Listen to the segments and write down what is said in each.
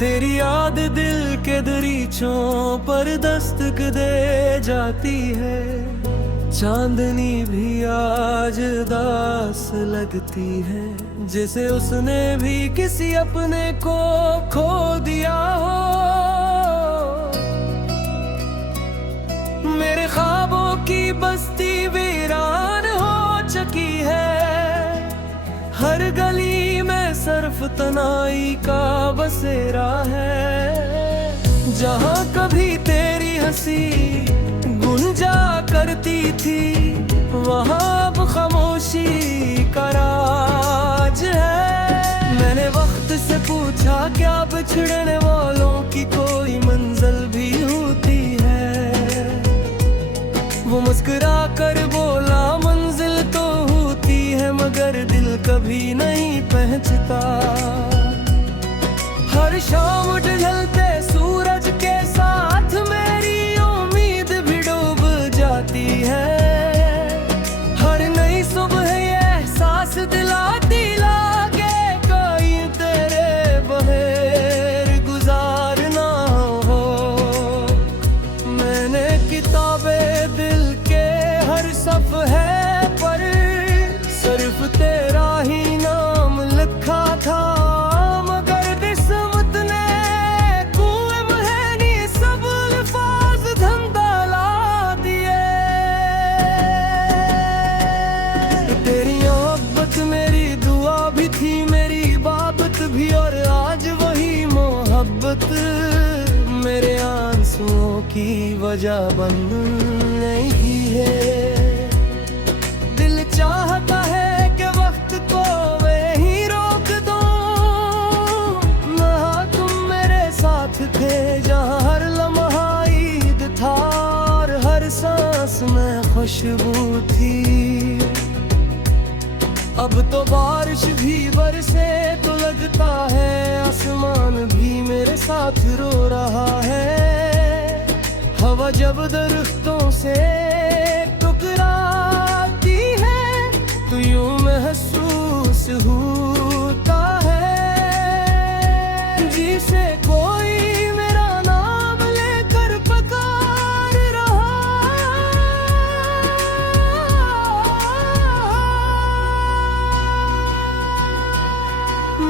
तेरी याद दिल के दरीचों पर दस्तक दे जाती है। चांदनी भी आज उदास लगती है, जैसे उसने भी किसी अपने को खो दिया हो। मेरे ख्वाबों की बस्ती वीरान हो चुकी है। हर गली में सिर्फ तनाई का बसेरा है। जहाँ कभी तेरी हंसी गुंजा करती थी, वहाँ अब खामोशी का राज है। मैंने वक्त से पूछा क्या बिछड़ने वालों की कोई मंजिल भी होती है। वो मुस्कुरा कर बोला मंजिल तो होती है, मगर दिल कभी नहीं पहुंचता। हर शाम ढलते सूरज के साथ मेरी उम्मीद भी डूब जाती है। हर नई सुबह ये एहसास दिलाती लागे कोई तेरे बगैर गुजारना हो। मैंने किताबें दिल के हर सफ़े पर सिर्फ तेरा ही नाम लिखा था, मगर किस्मत ने कुएं में नहीं सब अल्फाज धंधला दिए। तेरी मोहब्बत मेरी दुआ भी थी, मेरी इबादत भी, और आज वही मोहब्बत मेरे आंसुओं की वजह बन रही है। दिल चाहता है कि वक्त को मैं ही रोक दूं, ना तुम मेरे साथ थे जहाँ हर लम्हा ईद था और हर सांस में खुशबू थी। अब तो बारिश भी बरसे तो लगता है आसमान भी मेरे साथ रो रहा है। हवा जब दरख्तों से टकराती है तो यूं महसूस होता है जिसे कोई मेरा नाम लेकर पुकार रहा।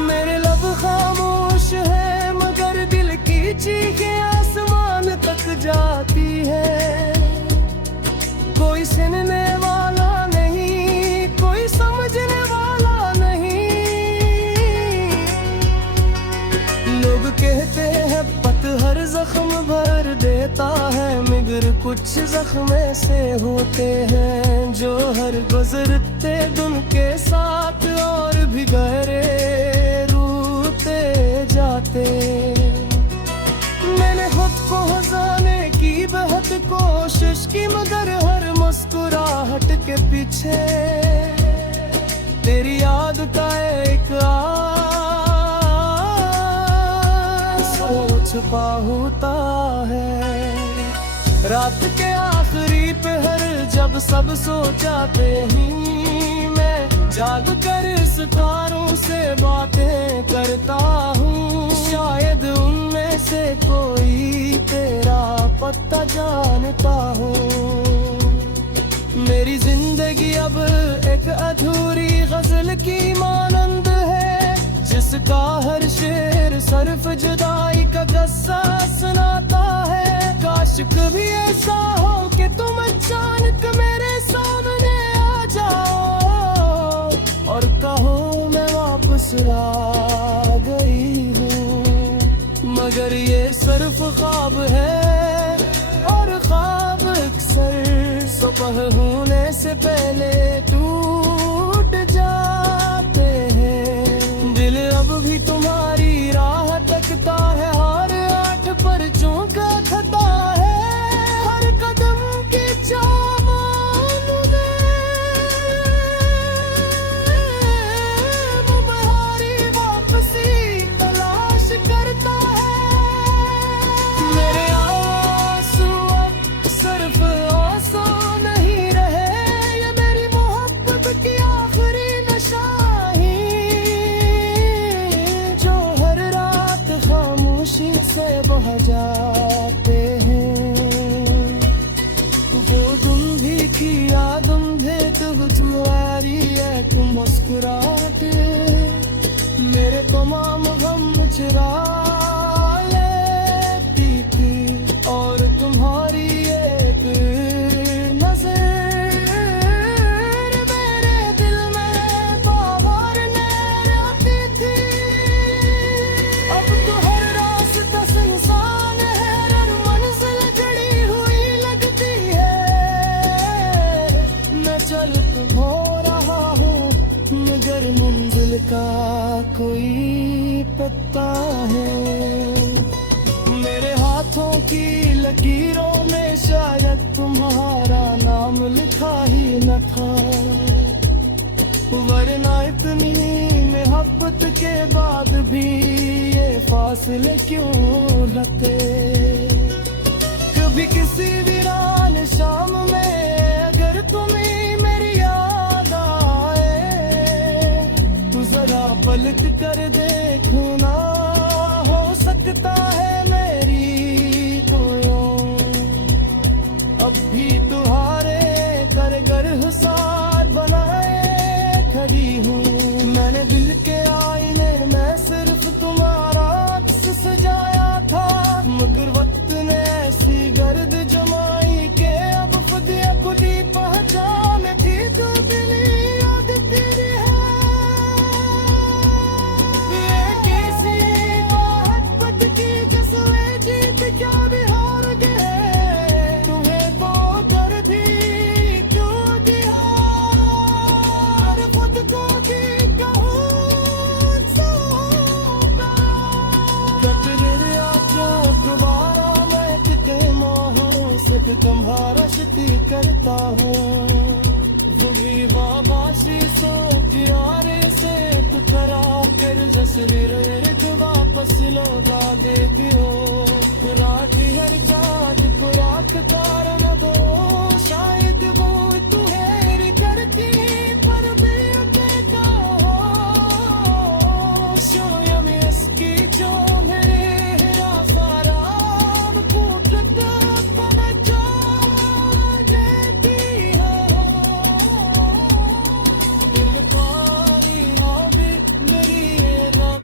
मेरे लब खामोश है, मगर दिल की चीखें आसमान तक जाती है। कोई सुनने वाला नहीं, कोई समझने वाला नहीं। लोग कहते हैं पत्थर जख्म भर देता है, मगर कुछ जख्म ऐसे होते हैं जो हर गुजरते दिन के साथ और भी गहरे रूते जाते। मैंने खुद को हंसाने की बहुत कोशिश की, मगर हर मुस्कुराहट के पीछे तेरी याद का एक सोच पा होता है। रात के आखिरी पहर जब सब सो जाते ही मैं जाग कर सितारों से बातें करता हूँ। शायद उनमें से कोई तेरा पता जानता हूँ। मेरी जिंदगी अब एक अधूरी गजल की मानंद है, जिसका हर शेर सिर्फ जुदाई का किस्सा सुनाता है। काश कभी ऐसा हो कि तुम अचानक मेरे सामने आ जाओ और कहो मैं वापस आ गई हूँ, मगर ये सिर्फ ख्वाब है और ख्वाब अक्सर सुबह होने से पहले टूट जाते हैं। दिल अब भी तुम्हारी राह तकता है, हर आठ पर चौंका थता है। हर कदम की चामान में वो बहारी वापसी तलाश करता है। मेरे आंसू अब सिर्फ आंसू नहीं रहे, ये मेरी मोहब्बत की तमाम गम चुरा लेती थी, और तुम्हारी एक नजर मेरे दिल में बावरने आती थी। अब तो हर रास्ता सुनसान है, हर मंजिल जड़ी हुई लगती है। मैं चल हो रहा हूँ मगर मंजिल का कोई पता है। मेरे हाथों की लकीरों में शायद तुम्हारा नाम लिखा ही न था, वरना इतनी मोहब्बत के बाद भी ये फासले क्यों रहते। कभी किसी वीरान शाम में अगर तुम्हें मेरी याद आए, तो जरा पलट कर देखो ना, हो सकता है मेरी तो अब भी तुम्हारे कर हिसार बनाए खड़ी हूँ। मैंने दिल के आईने में सिर्फ तुम्हारा अक्स सजाया था, मगर वक्त ने ऐसी गर्द जमाई के अब खुद खुदी पहचान थी तो दिल याद तेरी है। ये किसी मोहब्बत की जैसे जीत क्या भी हार गए, तुम्हें तो कर दी क्यों दिया, और खुद को भी कहूँ सोगा। कटरे आपको दोबारा मैं कितने मोहों से तुम्हारा शती करता हूँ, वो भी वाबासी सो प्यारे से करा कर जसवीर वापस लौटा देती हो। राठी हर चाँद पुराक कारण दो, शायद वो तुम्हें करती पर बेटा हो। शोयम इसकी जो मेरा सारा फूट जो देती हो, दिल पानी हो भी मेरी रात।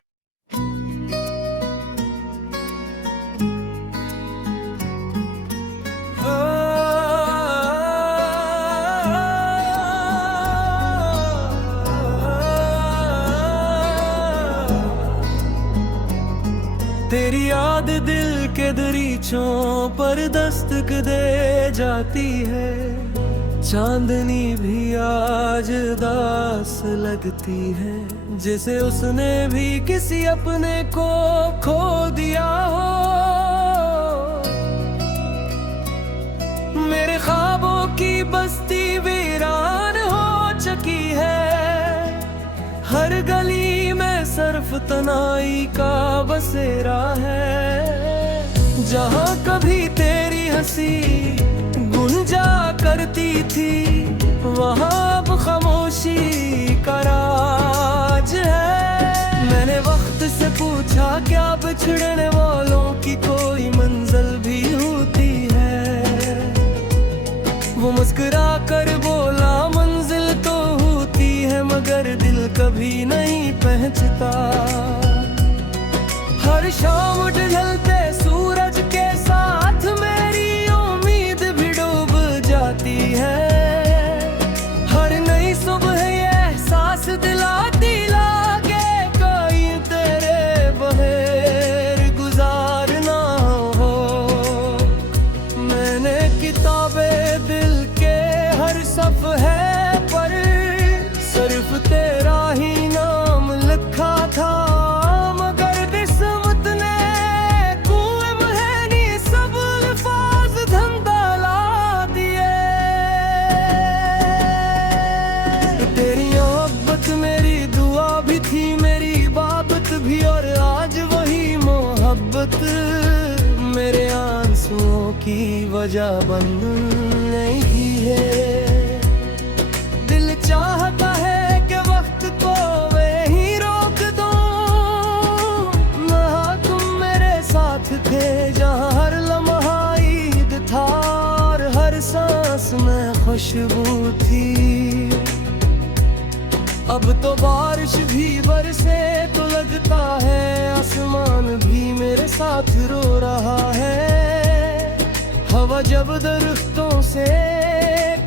तेरी याद दिल के दरीचों पर दस्तक दे जाती है, चांदनी भी आज दास लगती है, जैसे उसने भी किसी अपने को खो दिया हो। मेरे ख्वाबों की बस्ती वीरान हो चुकी है, हर गली में सिर्फ तनाई का बसेरा है। जहाँ कभी तेरी हंसी गुंजा करती थी, वहाँ अब खामोशी का राज है। मैंने वक्त से पूछा क्या बिछड़ने वालों की कोई मंजिल भी होती है, वो मुस्कुरा कर बोला मंजिल तो होती है मगर दिल कभी नहीं पहुंचता। हर शाम ढलते सूरज के साथ मेरी उम्मीद भी डूब जाती है, हर नई सुबह ये एहसास दिलाती लागे कोई तेरे बगैर गुजारना हो। मैंने किताबें दिल के हर सफ़े पर सिर्फ तेरा ही नाम लिखा था, मगर किस्मत ने कुएं में नहीं सब अल्फाज धंधा ला दिए। तेरी मोहब्बत मेरी दुआ भी थी, मेरी इबादत भी, और आज वही मोहब्बत मेरे आंसुओं की वजह बन नहीं है। दिल चाहता है कि वक्त को वे ही रोक दो, वहाँ तुम मेरे साथ थे जहाँ हर लम्हा ईद था और हर सांस में खुशबू थी। अब तो बारिश भी बरसे तो लगता हवा जब दरख्तों से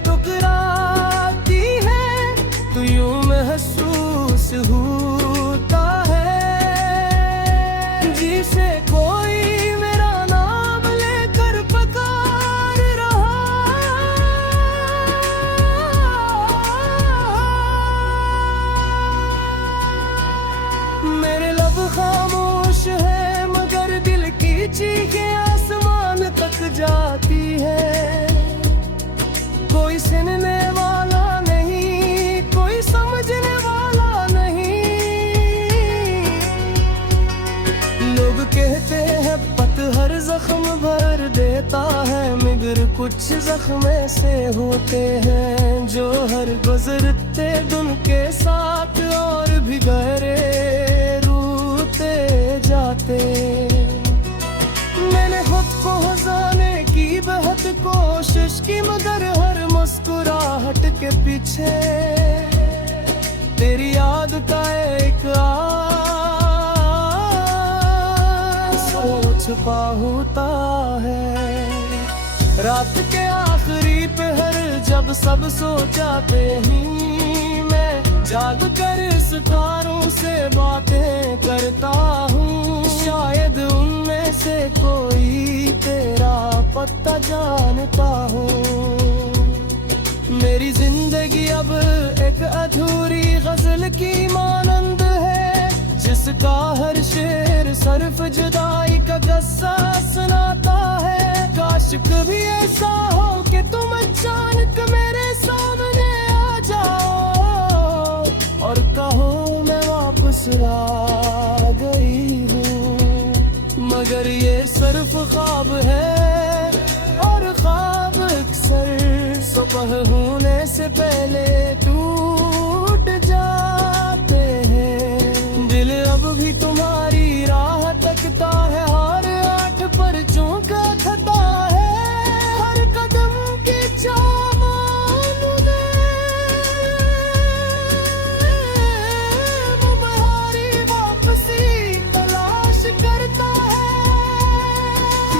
टकराती है तो यूं महसूस होता है जिसे कोई मेरा नाम लेकर पुकार रहा। मेरे लब खामोश है मगर दिल की चीखें आसमान तक जाती है। कोई सुनने वाला नहीं, कोई समझने वाला नहीं। लोग कहते हैं पत्थर जख्म भर देता है मगर कुछ जख्म ऐसे होते हैं जो हर गुजरते दिन के साथ और भी गहरे रूठते जाते। मैंने खुद को हंसाने की बहुत कोशिश की मगर हर मुस्कुराहट के पीछे तेरी याद का एक सोच छुपा होता है। रात के आखिरी पहर जब सब सो जाते ही मैं जाग कर सितारों से बातें करता हूँ। शायद उनमें से कोई तेरा पता जानता हूँ। मेरी जिंदगी अब एक अधूरी गजल की मानंद है जिसका हर शेर सिर्फ जुदाई का किस्सा सुनाता है। काश कभी ऐसा हो कि तुम अचानक मेरे सामने आ जाओ और कहो मैं वापस आ गई हूँ। मगर ये सिर्फ ख्वाब है और ख्वाब अक्सर सुबह होने से पहले टूट जाते हैं। दिल अब भी तुम्हारी राह तकता है, हर आठ पर चौंका थता है। हर कदम की चामान में तुम्हारी वापसी तलाश करता है।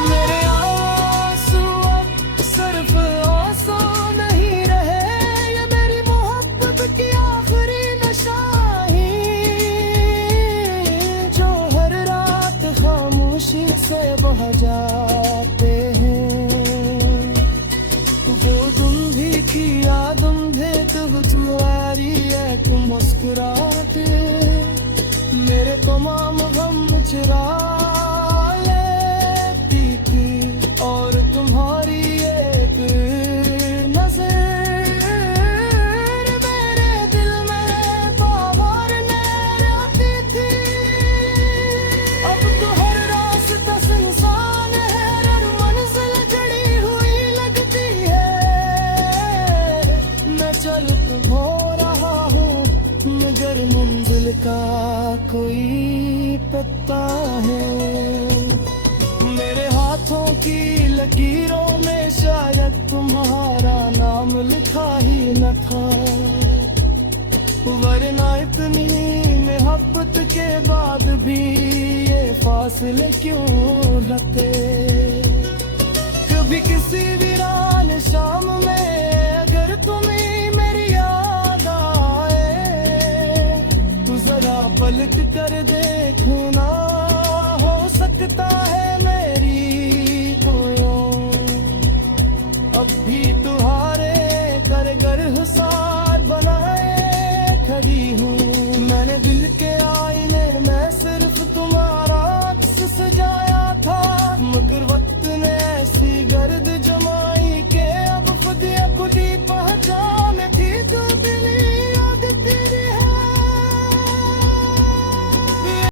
मेरे आंसू अब सिर्फ आंसू नहीं रहे, ये मेरी मोहब्बत की आखिरी नशाही जो हर रात खामोशी से बह जाते हैं। वो तुम भी किया तुम थे तो तुम्हारी एक मुस्कुराहट मेरे तमाम गम चुरा लेती थी। और तुम्हारी एक नजर मेरे दिल में बावर रहती थी। अब तो हर रास्ता सुनसान है, हर मंजिल चढ़ी हुई लगती है। मैं चल हो रहा हूँ मगर मंजिल का कोई पता है। मेरे हाथों की लकीरों में शायद तुम्हारा नाम लिखा ही न था, वरना इतनी मोहब्बत के बाद भी ये फासले क्यों रहते। कभी किसी वीरान शाम में अगर तुम्हें मेरी याद आए तो जरा पलट कर देखो